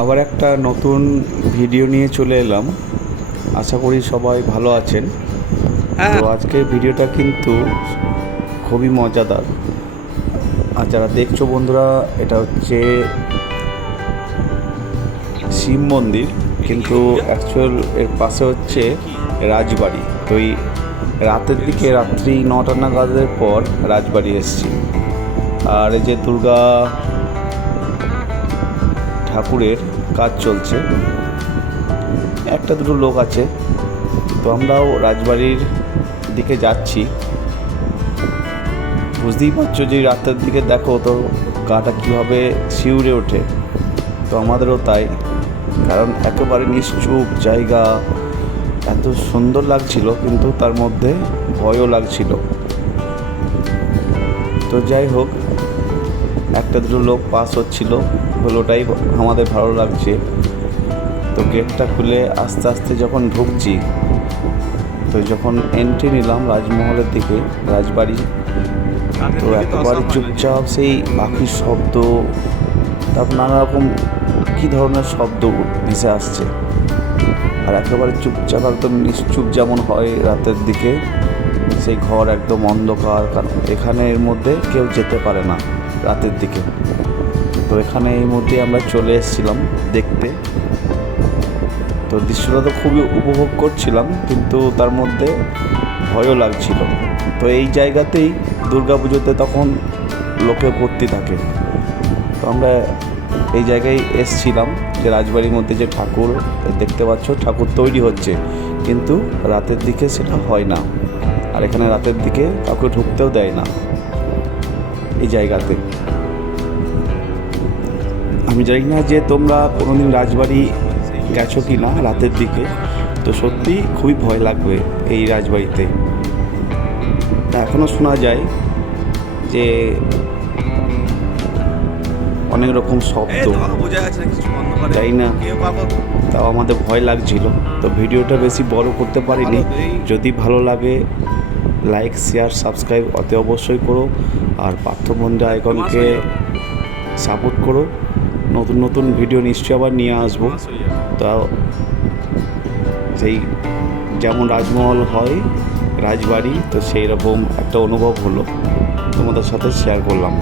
আবার একটা নতুন ভিডিও নিয়ে চলে এলাম। আশা করি সবাই ভালো আছেন। তো আজকের ভিডিওটা কিন্তু খুবই মজাদার। আর যারা দেখছো বন্ধুরা, এটা হচ্ছে শিব মন্দির, কিন্তু অ্যাকচুয়াল এর পাশে হচ্ছে রাজবাড়ি। তো এই রাতের দিকে, রাত্রি 9টা নাগাদের পর রাজবাড়ি এসেছি। আর এই যে দুর্গা ঠাকুরের কাজ চলছে, একটা দুটো লোক আছে। তো আমরাও রাজবাড়ির দিকে যাচ্ছি। বুঝতেই পারছো যে রাতের দিকে দেখো তো গাটা কীভাবে শিউরে ওঠে। তো আমাদেরও তাই, কারণ একেবারে নিশ্চুপ জায়গা, এত সুন্দর লাগছিল, কিন্তু তার মধ্যে ভয়ও লাগছিল। তো যাই হোক, একটা দুটো লোক পাস হচ্ছিল বলে ওটাই আমাদের ভালো লাগছে। তো গেটটা খুলে আস্তে আস্তে যখন ঢুকছি, তো যখন এন্ট্রি নিলাম রাজমহলের দিকে, রাজবাড়ি, তো একেবারে চুপচাপ সেই পাখির শব্দ, তারপর নানা রকম কী ধরনের শব্দ ভেসে আসছে। আর একেবারে চুপচাপ, একদম নিশ্চুপ যেমন হয় রাতের দিকে, সেই ঘর একদম অন্ধকার। কারণ এখানে এর মধ্যে কেউ যেতে পারে না রাতের দিকে। তো এখানে এই মধ্যে আমরা চলে এসেছিলাম দেখতে। তো দৃশ্যটা তো খুবই উপভোগ করছিলাম, কিন্তু তার মধ্যে ভয়ও লাগছিল। তো এই জায়গাতেই দুর্গাপুজোতে তখন লোকে ভর্তি থাকে। তো আমরা এই জায়গায় এসছিলাম, যে রাজবাড়ির মধ্যে যে ঠাকুর দেখতে পাচ্ছ, ঠাকুর তৈরি হচ্ছে, কিন্তু রাতের দিকে সেটা হয় না। আর এখানে রাতের দিকে কাউকে ঢুকতেও দেয় না এই জায়গাতে। আমি জানি না যে তোমরা কোনোদিন রাজবাড়ি গেছো কি না রাতের দিকে। তো সত্যি খুবই ভয় লাগবে এই রাজবাড়িতে। এখনও শোনা যায় যে অনেক রকম শব্দ, তাই না? তাও আমাদের ভয় লাগছিল। তো ভিডিওটা বেশি বড় করতে পারিনি। যদি ভালো লাগে লাইক, শেয়ার, সাবস্ক্রাইব অতি অবশ্যই করো। আর পার্থবন্ধু আইকনকে সাপোর্ট করো। নতুন নতুন ভিডিও নিশ্চয়ই আবার নিয়ে আসবো। তা সেই যেমন রাজমহল হয় রাজবাড়ি, তো সেই রকম একটা অনুভব হলো, তোমাদের সাথে শেয়ার করলাম।